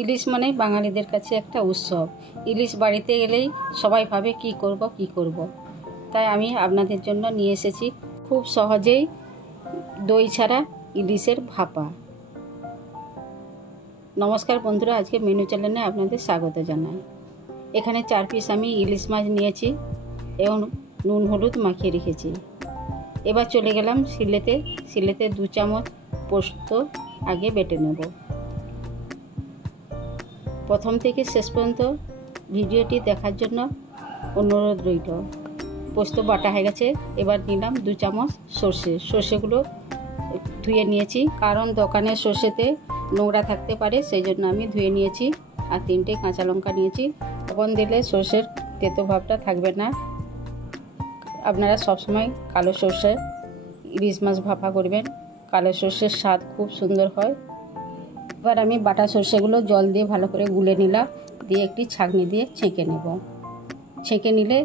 ইলিশ মানে বাঙালিদের কাছে একটা উৎসব। ইলিশ বাড়িতে এলেই সবাই ভাবে কি করব। তাই আমি আপনাদের জন্য নিয়ে এসেছি খুব সহজেই দই ছাড়া ইলিশের ভাপা। নমস্কার বন্ধুরা, আজকে মেনু চ্যানেলে আপনাদের স্বাগত জানাই। এখানে 4 পিস আমি ইলিশ মাছ নিয়েছি এবং নুন হলুদ মাখিয়ে রেখেছি। এবার চলে গেলাম শিলেতে 2 চামচ পোস্ত আগে বেটে নেব। প্রথম থেকে শেষ পর্যন্ত ভিডিওটি দেখার জন্য অনুরোধ রইল। পোস্ত বাটা হয়ে গেছে। এবার নিলাম 2 চামচ সর্ষেগুলো ধুয়ে নিয়েছি, কারণ দোকানের সর্ষেতে নোংরা থাকতে পারে, সেই জন্য আমি ধুয়ে নিয়েছি। আর 3টে কাঁচা লঙ্কা নিয়েছি। লবণ দিলে সর্ষের তেতো ভাবটা থাকবে না। আপনারা সবসময় কালো সর্ষে ইলিশ মাছ ভাপা করবেন, কালো সর্ষের স্বাদ খুব সুন্দর হয়। এবার আমি বাটা সর্ষেগুলো জল দিয়ে ভালো করে গুলে নিলাম, দিয়ে একটি ছাঁকনি দিয়ে ছেঁকে নেব। ছেঁকে নিলে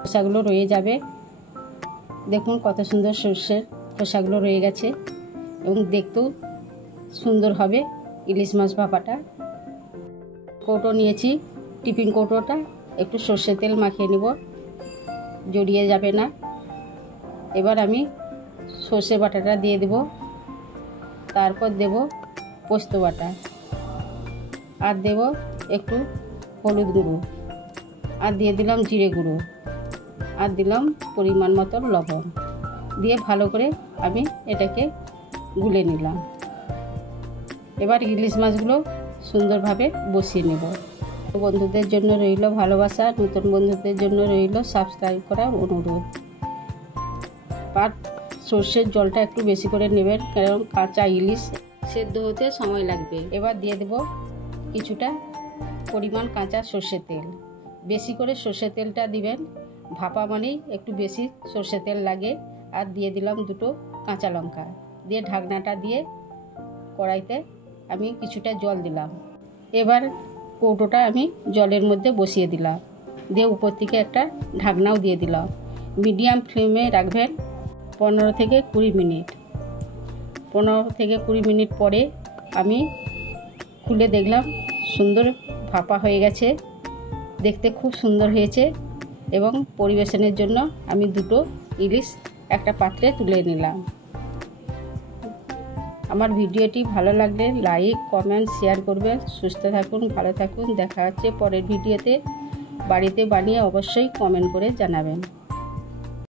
খোসাগুলো রয়ে যাবে। দেখুন কত সুন্দর সর্ষের খোসাগুলো রয়ে গেছে এবং দেখতেও সুন্দর হবে ইলিশ মাছ ভাপাটা। কৌটো নিয়েছি, টিফিন কৌটোটা একটু সর্ষের তেল মাখিয়ে নেব, জড়িয়ে যাবে না। এবার আমি সর্ষে বাটাটা দিয়ে দেব, তারপর দেব পোস্ত বাটা, আর দেব একটু হলুদ গুঁড়ো, আর দিয়ে দিলাম জিরে গুঁড়ো, আর দিলাম পরিমাণ মতো লবণ। দিয়ে ভালো করে আমি এটাকে গুলে নিলাম। এবার ইলিশ মাছগুলো সুন্দরভাবে বসিয়ে নেব। বন্ধুদের জন্য রইল ভালোবাসা, নতুন বন্ধুদের জন্য রইল সাবস্ক্রাইব করার অনুরোধ। আর সর্ষের জলটা একটু বেশি করে নেবেন, কারণ কাঁচা ইলিশ সেদ্ধ হতে সময় লাগবে। এবার দিয়ে দেব কিছুটা পরিমাণ কাঁচা সর্ষের তেল। বেশি করে সর্ষের তেলটা দিবেন, ভাপা মানেই একটু বেশি সর্ষের তেল লাগে। আর দিয়ে দিলাম 2টো কাঁচা লঙ্কা, দিয়ে ঢাকনাটা দিয়ে কড়াইতে আমি কিছুটা জল দিলাম। এবার কৌটোটা আমি জলের মধ্যে বসিয়ে দিলাম, দিয়ে উপর থেকে একটা ঢাকনাও দিয়ে দিলাম। মিডিয়াম ফ্লেমে রাখবেন 15 থেকে 20 মিনিট। 15 থেকে 20 মিনিট পরে আমি খুলে দেখলাম সুন্দর ভাপা হয়ে গেছে, দেখতে খুব সুন্দর হয়েছে। এবং পরিবেশনের জন্য আমি 2টো ইলিশ একটা পাত্রে তুলে নিলাম। আমার ভিডিওটি ভালো লাগলে লাইক, কমেন্ট, শেয়ার করবেন। সুস্থ থাকুন, ভালো থাকুন। দেখা হচ্ছে পরের ভিডিওতে। বাড়িতে বানিয়ে অবশ্যই কমেন্ট করে জানাবেন।